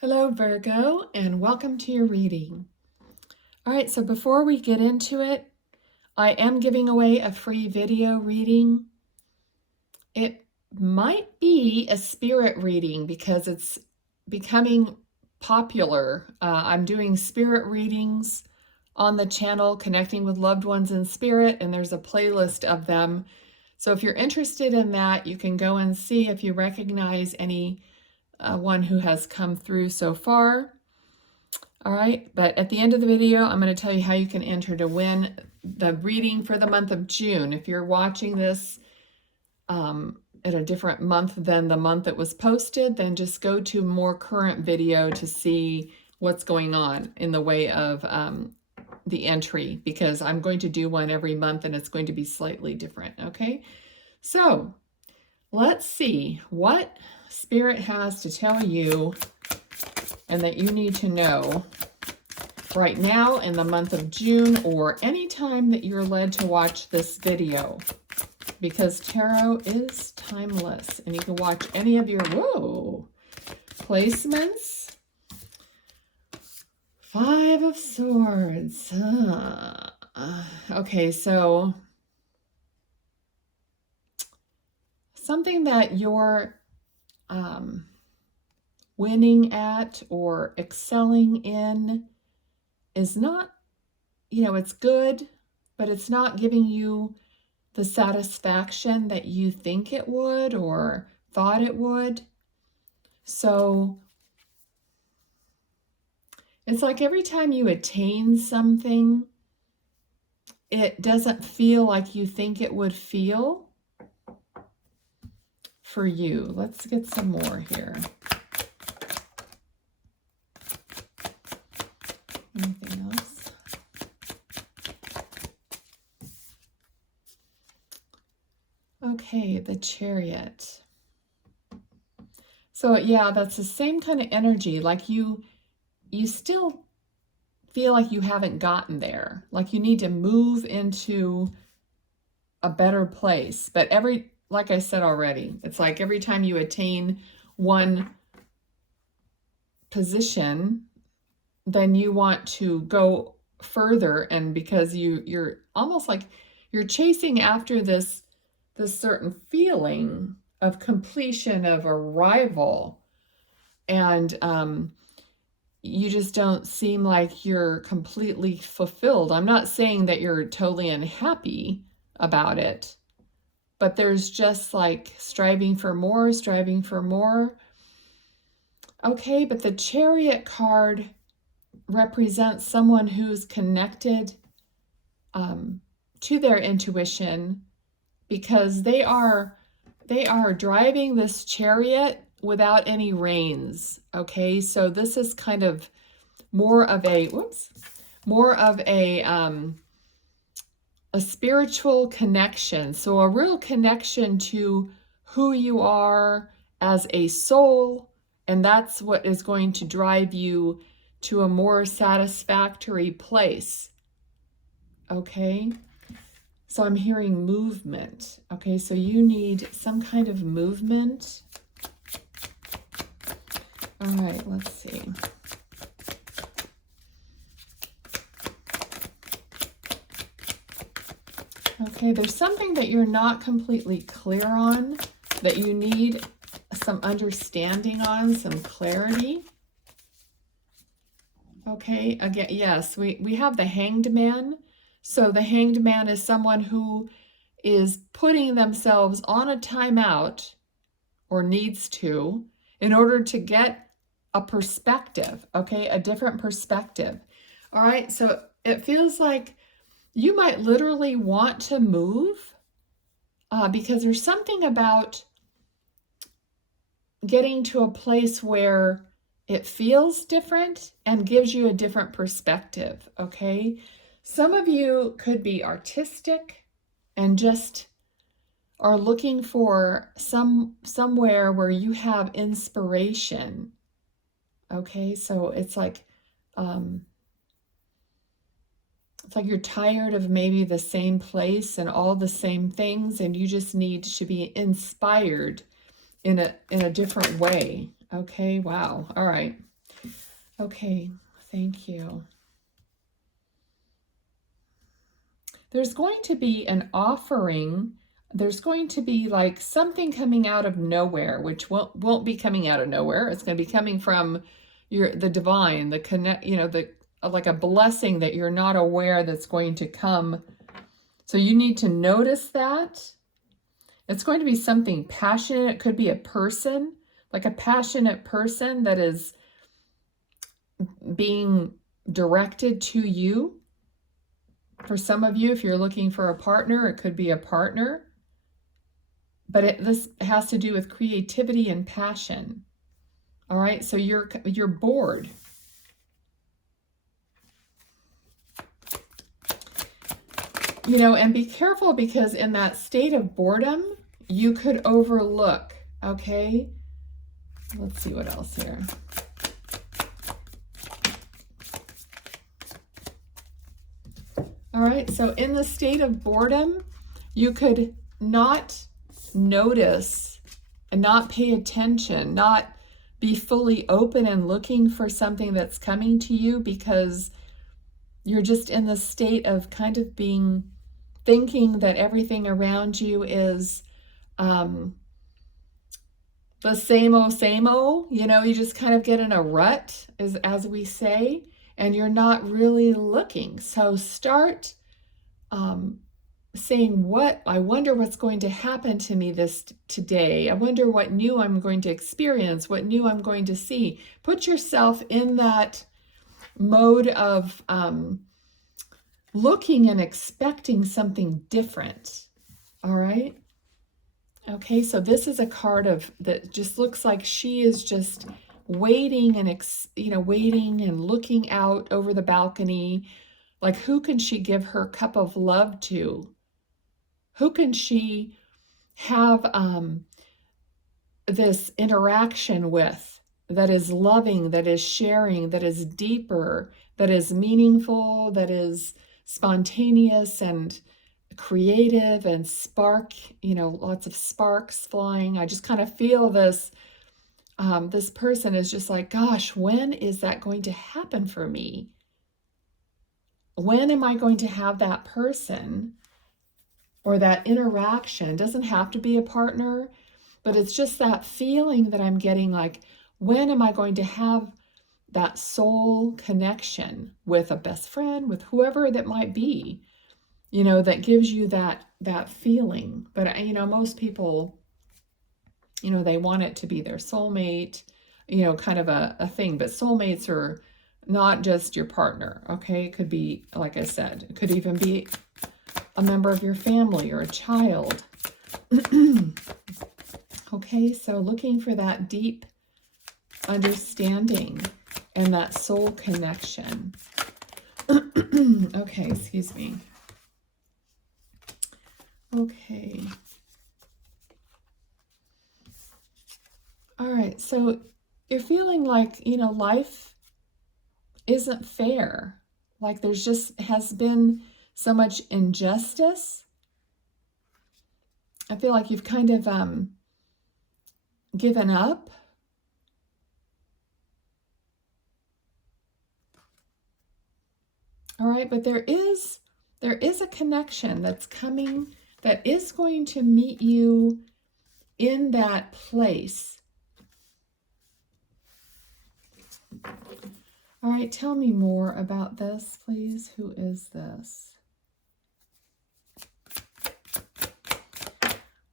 Hello, Virgo, and welcome to your reading. All right, so before we get into it, I am giving away a free video reading. It might be a spirit reading because it's becoming popular. I'm doing spirit readings on the channel, connecting with loved ones in spirit, and there's a playlist of them. So if you're interested in that, you can go and see if you recognize any one who has come through so far. All right, but at the end of the video, I'm going to tell you how you can enter to win the reading for the month of June. If you're watching this at a different month than the month it was posted, then just go to more current video to see what's going on in the way of the entry, because I'm going to do one every month and it's going to be slightly different, okay? So let's see what Spirit has to tell you and that you need to know right now in the month of June, or any time that you're led to watch this video, because tarot is timeless and you can watch any of your placements. 5 of Swords. Okay, so something that you're winning at or excelling in is not, it's good, but it's not giving you the satisfaction that you think it would or thought it would. So it's like every time you attain something, it doesn't feel like you think it would feel for you. Let's get some more here. Anything else? Okay, the Chariot. So yeah, that's the same kind of energy. Like you still feel like you haven't gotten there. Like you need to move into a better place. But like I said already, it's like every time you attain one position, then you want to go further, and because you're almost like you're chasing after this certain feeling of completion, of arrival, and you just don't seem like you're completely fulfilled. I'm not saying that you're totally unhappy about it, but there's just like striving for more. Okay, but the Chariot card represents someone who's connected to their intuition, because they are driving this chariot without any reins. Okay, so this is kind of more of a spiritual connection. So a real connection to who you are as a soul, and that's what is going to drive you to a more satisfactory place. Okay, so I'm hearing movement. Okay, so you need some kind of movement. All right, let's see. Okay, there's something that you're not completely clear on, that you need some understanding on, some clarity. Okay, again, yes, we have the Hanged Man. So the Hanged Man is someone who is putting themselves on a timeout, or needs to, in order to get a perspective, okay, a different perspective. All right, so it feels like you might literally want to move because there's something about getting to a place where it feels different and gives you a different perspective, okay? Some of you could be artistic and just are looking for somewhere where you have inspiration, okay? So it's like you're tired of maybe the same place and all the same things, and you just need to be inspired in a different way. Okay, wow. All right. Okay, thank you. There's going to be an offering. There's going to be like something coming out of nowhere, which won't be coming out of nowhere. It's going to be coming from the divine, the connect, the like a blessing that you're not aware that's going to come. So you need to notice that. It's going to be something passionate. It could be a person, like a passionate person that is being directed to you. For some of you, if you're looking for a partner, it could be a partner. But this has to do with creativity and passion. All right, so you're bored. And be careful, because in that state of boredom, you could overlook, okay? Let's see what else here. All right, so in the state of boredom, you could not notice and not pay attention, not be fully open and looking for something that's coming to you, because you're just in the state of kind of thinking that everything around you is the same old, you just kind of get in a rut, as we say, and you're not really looking. So start saying, I wonder what's going to happen to me today. I wonder what new I'm going to experience, what new I'm going to see. Put yourself in that mode of looking and expecting something different. All right. Okay, so this is a card that just looks like she is just waiting and waiting and looking out over the balcony. Like, who can she give her cup of love to? Who can she have this interaction with that is loving, that is sharing, that is deeper, that is meaningful, that is spontaneous and creative and spark, lots of sparks flying. I just kind of feel this, this person is just like, gosh, when is that going to happen for me? When am I going to have that person or that interaction? It doesn't have to be a partner, but it's just that feeling that I'm getting, like, when am I going to have that soul connection with a best friend, with whoever that might be, that gives you that feeling. But, most people, they want it to be their soulmate, kind of a thing. But soulmates are not just your partner, okay? It could be, like I said, it could even be a member of your family or a child. Okay, so looking for that deep understanding and that soul connection. Okay, excuse me. Okay. All right, so you're feeling like, life isn't fair. Like there's just has been so much injustice. I feel like you've kind of given up. All right, but there is a connection that's coming that is going to meet you in that place. All right, tell me more about this, please. Who is this?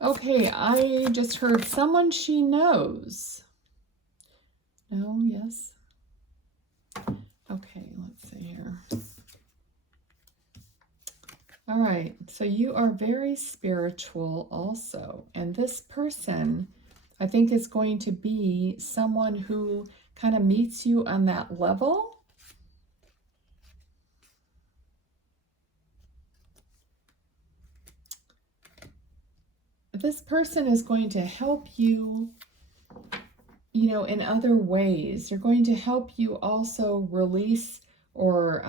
Okay, I just heard someone she knows. No, yes. Okay, let's see here. All right, so you are very spiritual also. And this person, I think, is going to be someone who kind of meets you on that level. This person is going to help you, in other ways. They're going to help you also release or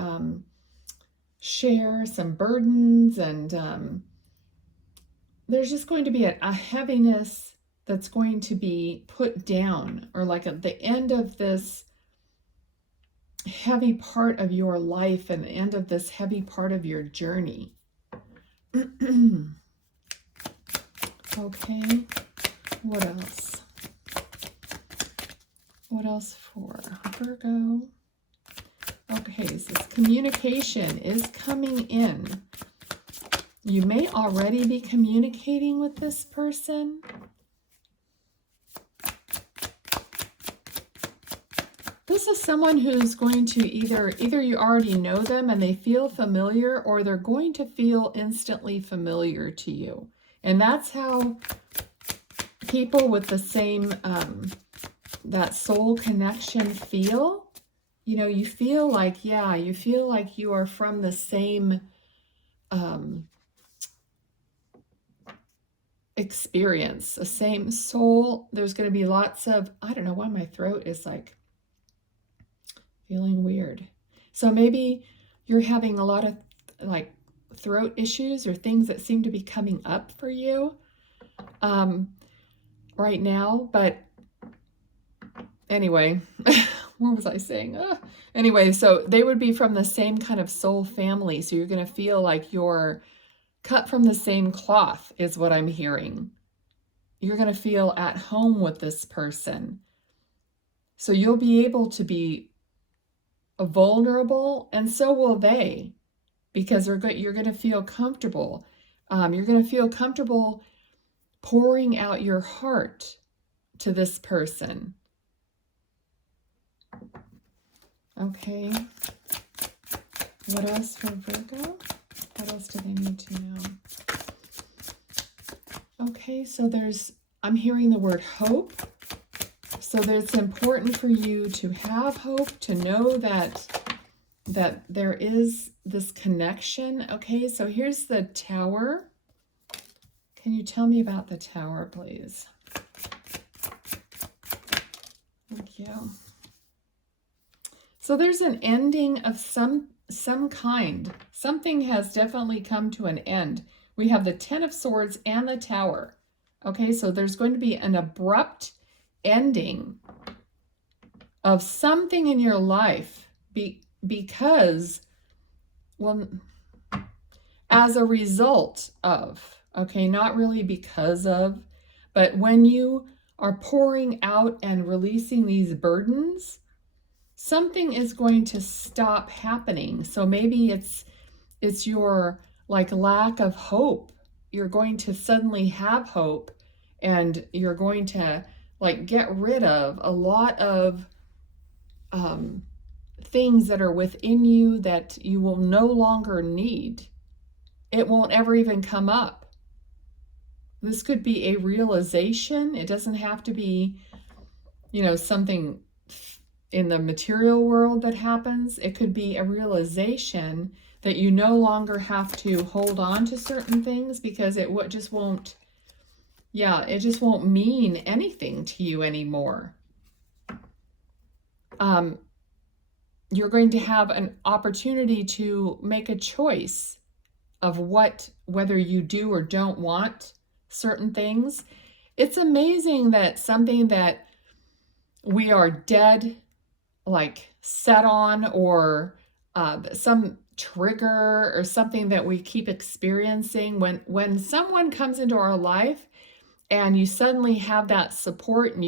share some burdens, and there's just going to be a heaviness that's going to be put down, or like at the end of this heavy part of your life and the end of this heavy part of your journey. Okay, what else? What else for Virgo? Okay, so this communication is coming in. You may already be communicating with this person. This is someone who's going to either you already know them and they feel familiar, or they're going to feel instantly familiar to you. And that's how people with the same, that soul connection feel. You know, you feel like, yeah, you feel like you are from the same experience, the same soul. There's going to be lots of, I don't know why my throat is like feeling weird. So maybe you're having a lot of like throat issues or things that seem to be coming up for you right now. But anyway, what was I saying? Anyway, so they would be from the same kind of soul family. So you're going to feel like you're cut from the same cloth is what I'm hearing. You're going to feel at home with this person. So you'll be able to be vulnerable, and so will they, because you're going to feel comfortable. You're going to feel comfortable pouring out your heart to this person. Okay. What else for Virgo? What else do they need to know? Okay, so I'm hearing the word hope. So it's important for you to have hope, to know that there is this connection. Okay, so here's the Tower. Can you tell me about the Tower, please? Thank you. So there's an ending of some kind. Something has definitely come to an end. We have the Ten of Swords and the Tower. Okay, so there's going to be an abrupt ending of something in your life because, well, as a result of, okay, not really because of, but when you are pouring out and releasing these burdens, something is going to stop happening. So maybe it's your like lack of hope. You're going to suddenly have hope, and you're going to like get rid of a lot of things that are within you that you will no longer need. It won't ever even come up. This could be a realization. It doesn't have to be, you know, something in the material world that happens. It could be a realization that you no longer have to hold on to certain things because it just won't, yeah, it just won't mean anything to you anymore. You're going to have an opportunity to make a choice of whether you do or don't want certain things. It's amazing that something that we are dead, like set on, or some trigger or something that we keep experiencing, when someone comes into our life and you suddenly have that support, and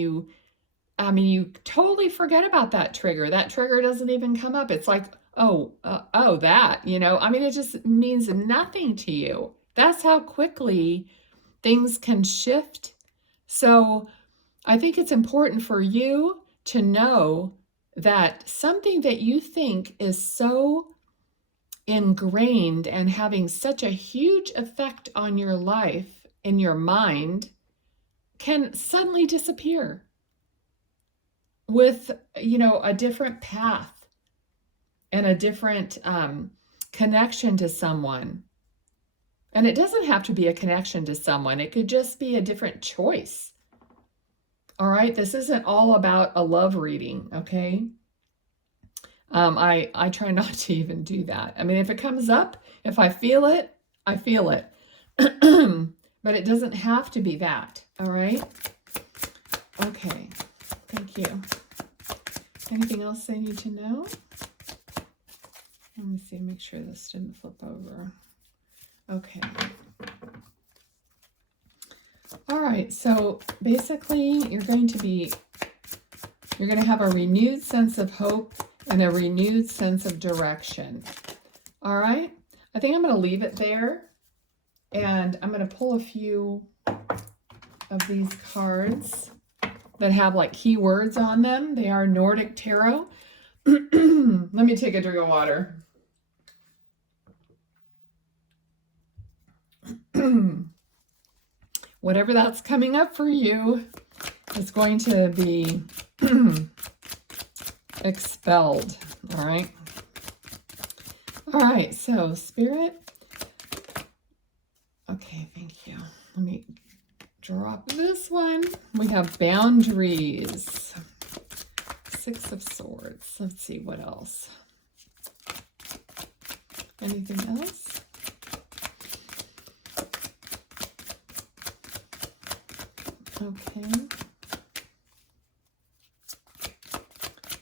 you totally forget about that trigger. That trigger doesn't even come up. It's like, that, it just means nothing to you. That's how quickly things can shift. So I think it's important for you to know that something that you think is so ingrained and having such a huge effect on your life in your mind can suddenly disappear with, a different path and a different connection to someone. And it doesn't have to be a connection to someone. It could just be a different choice. All right, this isn't all about a love reading, okay? I try not to even do that. If it comes up, if I feel it, I feel it. But it doesn't have to be that, all right? Okay, thank you. Anything else I need to know? Let me see, make sure this didn't flip over. Okay. All right, so basically you're going to have a renewed sense of hope and a renewed sense of direction. All right, I think I'm going to leave it there, and I'm going to pull a few of these cards that have like keywords on them. They are Nordic Tarot. Let me take a drink of water. Whatever that's coming up for you is going to be expelled. All right. All right. So Spirit. Okay. Thank you. Let me drop this one. We have boundaries. 6 of Swords. Let's see what else. Anything else? Okay.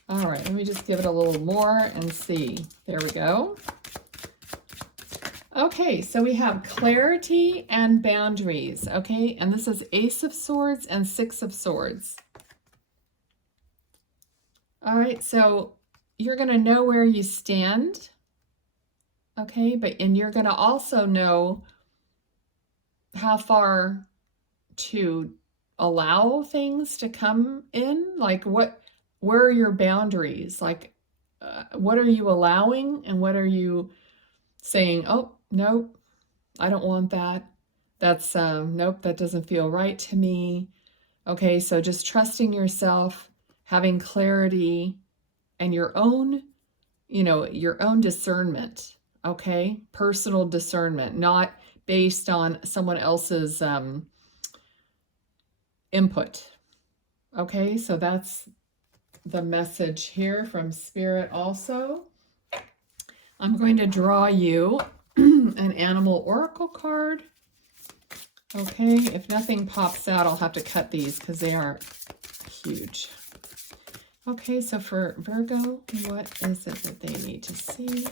All right, let me just give it a little more and see. There we go. Okay, so we have clarity and boundaries, okay? And this is Ace of Swords and 6 of Swords. All right, so you're going to know where you stand, okay? And you're going to also know how far to allow things to come in. Like where are your boundaries? Like what are you allowing and what are you saying, oh, nope, I don't want that. That's, nope, that doesn't feel right to me. Okay, so just trusting yourself, having clarity and your own, your own discernment, okay? Personal discernment, not based on someone else's input. Okay, so that's the message here from Spirit also. I'm going to draw you an animal oracle card. Okay, if nothing pops out, I'll have to cut these because they are huge. Okay, so for Virgo, what is it that they need to see?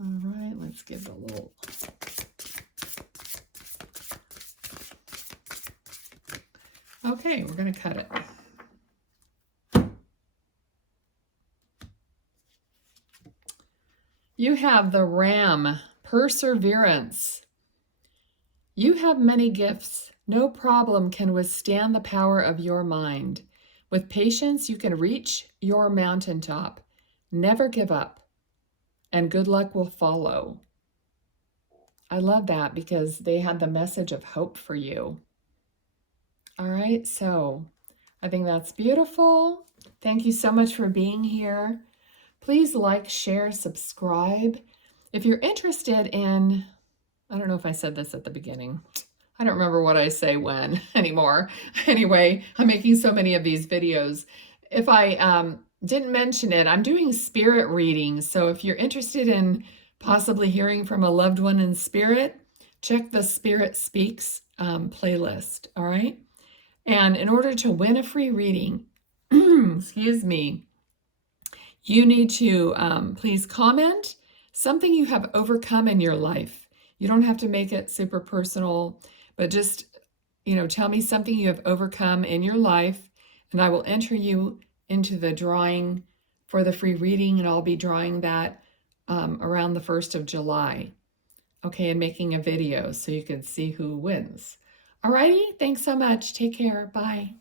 All right, let's give it a little... Okay, we're going to cut it. You have the Ram, perseverance. You have many gifts. No problem can withstand the power of your mind. With patience, you can reach your mountaintop. Never give up, and good luck will follow. I love that because they had the message of hope for you. All right, so I think that's beautiful. Thank you so much for being here. Please like, share, subscribe. If you're interested in, I don't know if I said this at the beginning. I don't remember what I say when anymore. Anyway, I'm making so many of these videos. If I didn't mention it, I'm doing spirit readings. So if you're interested in possibly hearing from a loved one in spirit, check the Spirit Speaks playlist, all right? And in order to win a free reading, excuse me, you need to please comment something you have overcome in your life. You don't have to make it super personal, but just, tell me something you have overcome in your life, and I will enter you into the drawing for the free reading, and I'll be drawing that around the 1st of July. Okay, and making a video so you can see who wins. Alrighty, thanks so much. Take care. Bye.